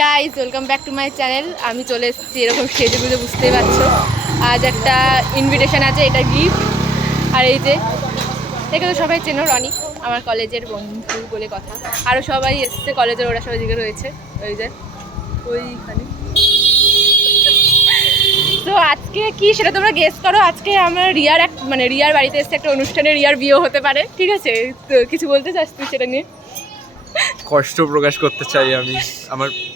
Guys, welcome back to my channel. আমি চলে এসেছি এরকম সেজে গুজে, বুঝতেই পারছো। আজ একটা ইনভিটেশন আছে, এটা গিফট। আর এই যে একে তো সবাই চেনো, রনি আমার কলেজের বন্ধু বলে কথা। আরও সবাই এসছে কলেজের, ওরা সবাই দিকে রয়েছে ওই যে ওইখানে। তো আজকে কি সেটা তোমরা গেস করো। আজকে আমার রিয়ার রিয়ার বাড়িতে এসছে একটা অনুষ্ঠানে, রিয়ার বিয়েও হতে পারে, ঠিক আছে? তো কিছু বলতে চাস তুই সেটা নিয়ে? কষ্ট প্রকাশ করতে চাই আমি,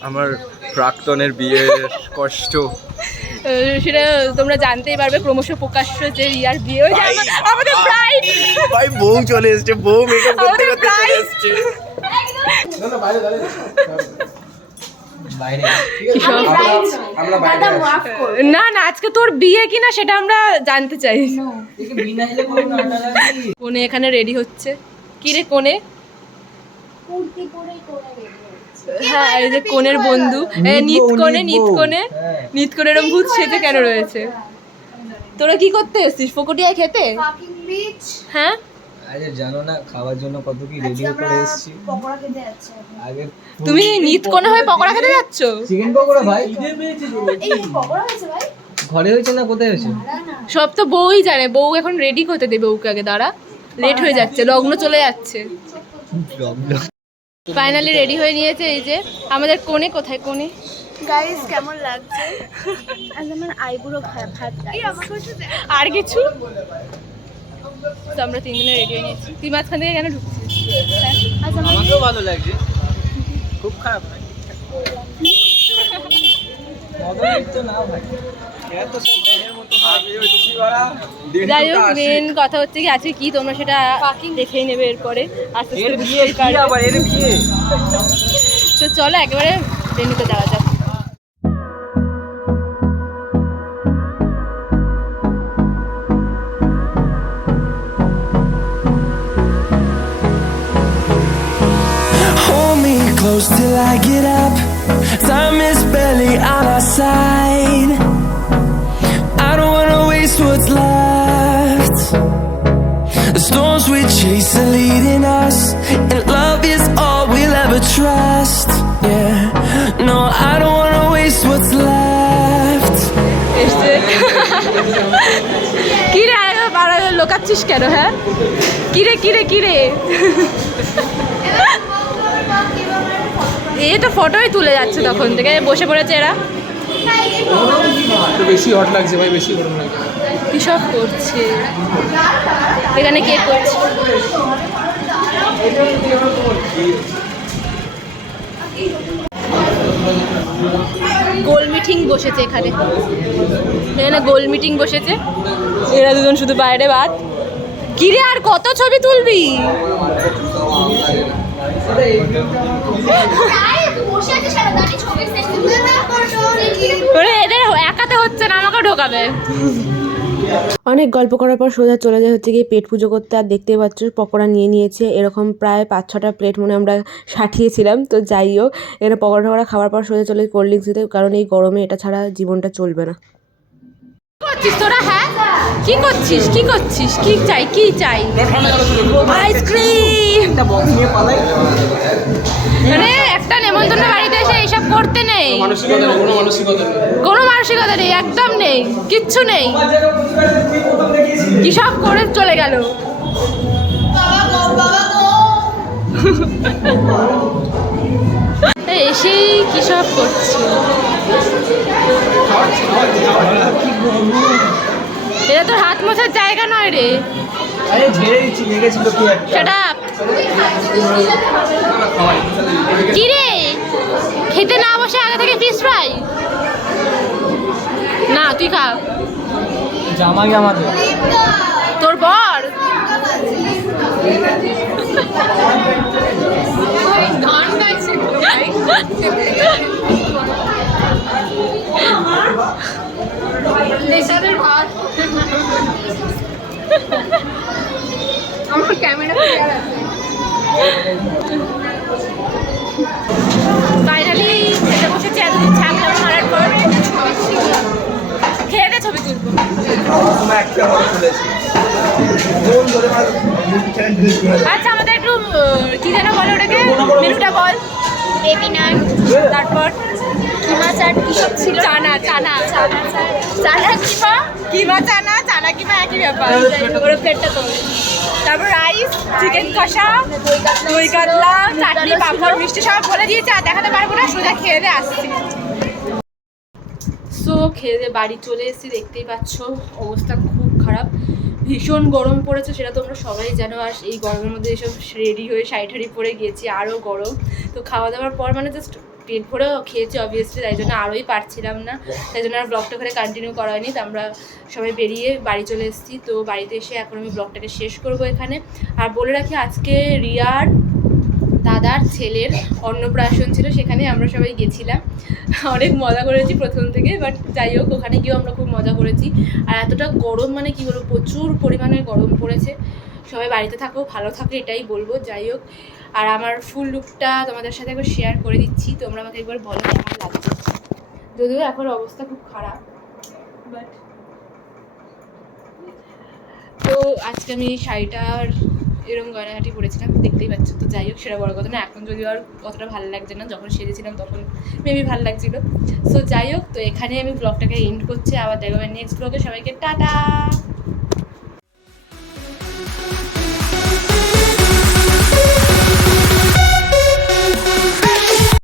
আমার প্রাক্তনের বিয়ের কষ্ট। সেটা তোমরা জানতেই পারবে ক্রমশ প্রকাশ্য যে রিয়ার বিয়ে হয়ে যায়। আমাদের ব্রাইড ভাই বউ চলে এসেছে, বউ মেকআপ করতে করতে চলে এসেছে। না না, আজকে তোর বিয়ে কিনা সেটা আমরা জানতে চাই। কোনে এখানে রেডি হচ্ছে। কি রে কোনে? হ্যাঁ, এই যে কোনের বন্ধু নিত কোনে এরকম ভূত সেজে কেন রয়েছে? তোরা কি করতে এসেছিস? ফকটিয়া খেতে? হ্যাঁ, আরে জানো না খাওয়ার জন্য কত কি রেডি করে এসেছি। পকোড়া খেতে যাচ্ছে আগে তুমি নিত কোনে হয়ে পকোড়া খেতে যাচ্ছ? চিকেন পকোড়া ভাই এই পকোড়া হয়েছে ভাই? ঘরে হয়েছে না কোথায় হয়েছে? সব তো বউই জানে। বউ এখন রেডি করতে দেবে ওকে আগে, দাঁড়া, লেট হয়ে যাচ্ছে, লগ্ন চলে যাচ্ছে। ফাইনালি রেডি হয়ে নিয়েছে। এই যে আমাদের কোনে, কোথায় কোনে? গাইস কেমন লাগছে? আজ আমার আইবুড়ো ভাত আর কিছু? তো আমরা তিনজনে রেডি হয়ে নিয়েছি। তুই মাঝখান থেকে কেন ঢুকছিস? আজ আমার আমাকেও ভালো লাগছে, খুব খারাপ না। তো না ভাই, এত সব মনের মতো যাই হোক, মেন কথা হচ্ছে কি আজকে কি তোমরা সেটা দেখেই নেবে এরপরে আস্তে আস্তে বুঝতেই পারবে। আবার এর বিয়ে। তো চলো একেবারে ভেন্যুতে যাওয়া যাক। Hold me close till I get up. Time is barely on our side. I don't wanna waste what's left. The storms we chase are leading us, and love is all we'll ever trust. Yeah, no, I don't wanna waste what's left. কি রে বাড়া লোকাচ্ছিস কেন? হ্যাঁ, কিরে কিরে কিরে, এই তো ফটোই তুলে যাচ্ছে তখন থেকে, বসে পড়েছে এরা। বেশি হট লাগছে ভাই, বেশি গরম লাগছে। কি সব করছে এখানে? কে করছে? গোল মিটিং বসেছে এখানে, গোল মিটিং বসেছে। এরা দুজন শুধু বাইরে বাদ। কিরে আর কত ছবি তুলবি? এদের একাতে হচ্ছে না, আমাকে ঢোকাবে। অনেক গল্প করার পর সোজা চলে যায় হচ্ছে গিয়ে পেট পুজো করতে। আর দেখতেই পাচ্ছ পকোড়া নিয়ে নিয়েছে এরকম প্রায় 5-6টা প্লেট মনে আমরা সাঠিয়েছিলাম। তো যাই হোক, এখানে পকোড়া টকোড়া খাওয়ার পর সোজা চলে কোল্ড ড্রিঙ্কস দিতে, কারণ এই গরমে এটা ছাড়া জীবনটা চলবে না। করছিস তোরা? হ্যাঁ, কি করছিস? কি করছিস? কি চাই? কি চাই? আইসক্রিম। মানে একটা নেমন্তন্ন বাড়িতে এসে এইসব করতে নেই, কোনো মানসিকতা নেই, একদম নেই, কিচ্ছু নেই। কি সব করে চলে গেল। এসেই কি সব করছে। এটা তোর হাত মোছার জায়গা নয় রে। আরে ঝেড়ে দিচ্ছি, লেগেছিল কি একটা। সেটা কি রে? খেতে না বসে আগে থেকে ফিশ ফ্রাই? না তুই খা। জামা জামাতে তোর বর গান গাইছে। ভাত আমার ক্যামেরা ফাইনালি খেতে বসেছি। এতদিন ছাগল মারার পর খেয়ে দে, ছবি তুলবো। আচ্ছা আমাদের একটু কি যেন বলে ওটাকে, মেনুটা বল। বেবি নান, তারপর কিমা চাট, কি সব ছিল? চানা চানা চানা চাট, চানা কিমা, কিমা চানা চানা কিমা একই ব্যাপার, ওর প্লেটটা তো। তারপর রাইস, চিকেন কষা, দই কাতলা, চাটনি, পাঁপড়, মিষ্টি সব বলে দিয়েছে, আর দেখাতে পারবো না, সোজা খেয়ে দিয়ে আসছি। সো খেয়ে দিয়ে বাড়ি চলে এসেছি, দেখতেই পাচ্ছ অবস্থা খুব খারাপ, ভীষণ গরম পড়েছে, সেটা তোমরা সবাই জানো। আর এই গরমের মধ্যে এসব রেডি হয়ে শাড়ি ঠাড়ি পরে গিয়েছি, আরও গরম। তো খাওয়া দাওয়ার পর মানে জাস্ট পেট ভরেও খেয়েছি অবভিয়াসলি, তাই জন্য আরোই পারছিলাম না, তাই জন্য আর ব্লগটা করে কন্টিনিউ করা হয়নি। তো আমরা সবাই বেরিয়ে বাড়ি চলে এসেছি। তো বাড়িতে এসে এখন আমি ব্লগটাকে শেষ করব এখানে। আর বলে রাখি, আজকে রিয়ার দাদার ছেলের অন্নপ্রাশন ছিল, সেখানে আমরা সবাই গেছিলাম, অনেক মজা করেছি প্রথম থেকে। বাট যাই হোক, ওখানে গিয়েও আমরা খুব মজা করেছি। আর এতটা গরম মানে কি বলবো, প্রচুর পরিমাণে গরম পড়েছে। সবাই বাড়িতে থাকো, ভালো থাকো, এটাই বলবো। যাই হোক, আর আমার ফুল লুকটা তোমাদের সাথে একবার শেয়ার করে দিচ্ছি, তোমরা আমাকে একবার বলো কেমন লাগছে। যদিও এখন অবস্থা খুব খারাপ, বাট তো আজকে আমি শাড়িটার এরকম গয়নাঘাটি পরেছিলাম, দেখতেই পাচ্ছ। তো যাই হোক, সেটা বড় কথা না, এখন যদিও আর অতটা ভালো লাগছে না, যখন সেরেছিলাম তখন মেবি ভালো লাগছিলো। সো যাই হোক, তো এখানে আমি ব্লগটাকে এন্ড করছি, আবার দেখবেন নেক্সট ব্লগে। সবাইকে টাটা।